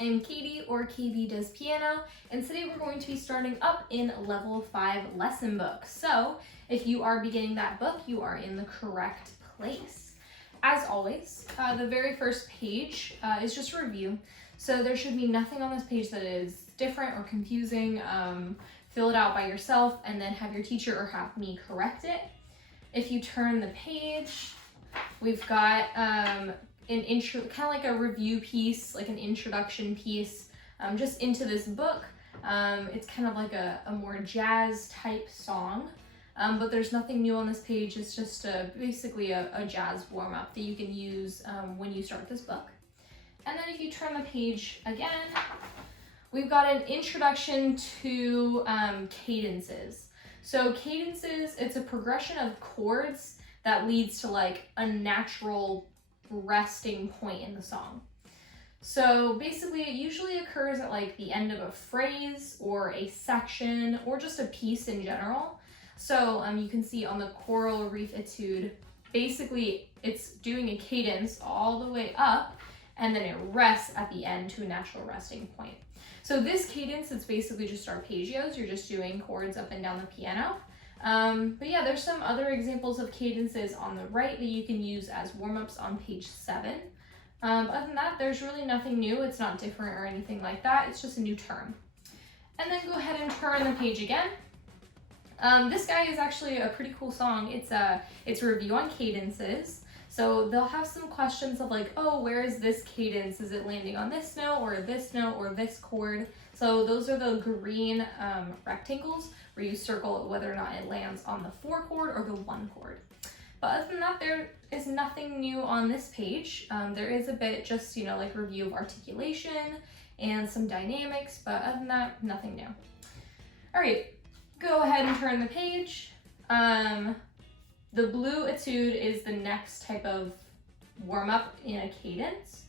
I'm Katie, or KB Does Piano, and today we're going to be starting up in Level 5 lesson book. So if you are beginning that book, you are in the correct place. As always, the very first page is just a review. So there should be nothing on this page that is different or confusing. Fill it out by yourself and then have your teacher or have me correct it. If you turn the page, we've got an intro, kind of like a review piece, like an introduction piece, just into this book. It's kind of like a more jazz type song, but there's nothing new on this page. It's just basically a jazz warm-up that you can use when you start this book. And then if you turn the page again, we've got an introduction to cadences. So cadences, it's a progression of chords that leads to like a natural resting point in the song. So basically it usually occurs at like the end of a phrase or a section or just a piece in general. So you can see on the choral reef etude, basically it's doing a cadence all the way up and then it rests at the end to a natural resting point. So this cadence, it's basically just arpeggios. You're just doing chords up and down the piano. But yeah, there's some other examples of cadences on the right that you can use as warm-ups on page 7. Other than that, there's really nothing new. It's not different or anything like that. It's just a new term. And then go ahead and turn the page again. This guy is actually a pretty cool song. It's a review on cadences. So they'll have some questions of like, oh, where is this cadence? Is it landing on this note or this chord? So those are the green rectangles where you circle whether or not it lands on the 4 chord or the 1 chord. But other than that, there is nothing new on this page. There is a bit just, like review of articulation and some dynamics, but other than that, nothing new. All right, go ahead and turn the page. The blue etude is the next type of warm-up in a cadence.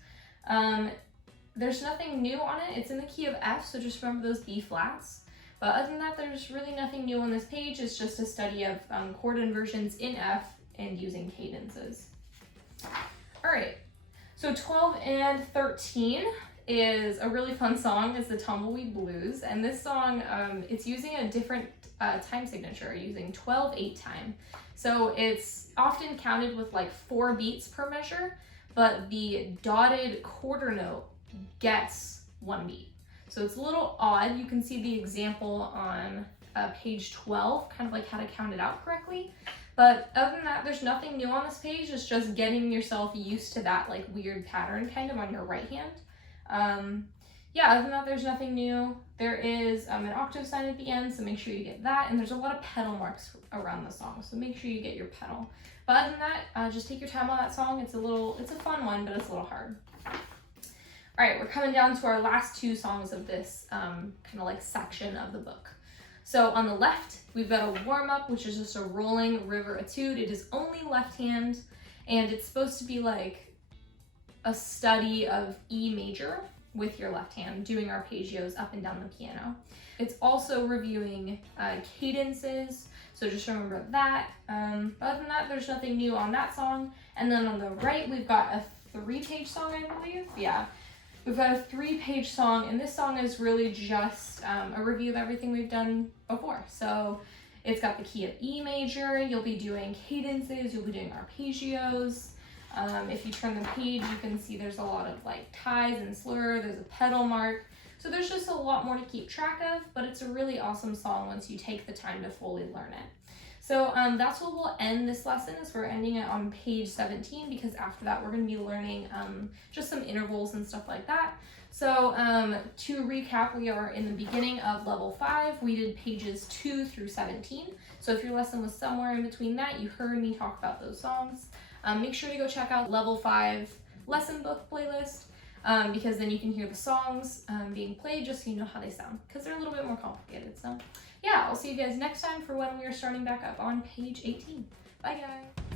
There's nothing new on it. It's in the key of F, so just remember those B flats. But other than that, there's really nothing new on this page. It's just a study of chord inversions in F and using cadences. All right, so 12 and 13 is a really fun song. It's the Tumbleweed Blues. And this song, it's using a different time signature, using 12/8 time. So it's often counted with like 4 beats per measure, but the dotted quarter note gets 1 beat. So it's a little odd. You can see the example on page 12, kind of like how to count it out correctly. But other than that, there's nothing new on this page. It's just getting yourself used to that like weird pattern kind of on your right hand. Yeah, other than that, there's nothing new. There is an octave sign at the end, so make sure you get that. And there's a lot of pedal marks around the song, so make sure you get your pedal. But other than that, just take your time on that song. It's a fun one, but it's a little hard. All right, we're coming down to our last 2 songs of this kind of like section of the book. So on the left, we've got a warm-up, which is just a rolling river etude. It is only left hand, and it's supposed to be like a study of E major with your left hand, doing arpeggios up and down the piano. It's also reviewing cadences, so just remember that. But other than that, there's nothing new on that song. And then on the right, we've got a 3-page song, I believe. Yeah, we've got a 3-page song, and this song is really just a review of everything we've done before. So it's got the key of E major, you'll be doing cadences, you'll be doing arpeggios. If you turn the page, you can see there's a lot of like ties and slur, there's a pedal mark. So there's just a lot more to keep track of, but it's a really awesome song once you take the time to fully learn it. So that's what we'll end this lesson, is we're ending it on page 17, because after that we're going to be learning just some intervals and stuff like that. So to recap, we are in the beginning of level 5. We did pages 2 through 17. So if your lesson was somewhere in between that, you heard me talk about those songs. Make sure to go check out level 5 lesson book playlist, because then you can hear the songs being played just so you know how they sound, because they're a little bit more complicated. So yeah, I'll see you guys next time for when we are starting back up on page 18. Bye guys.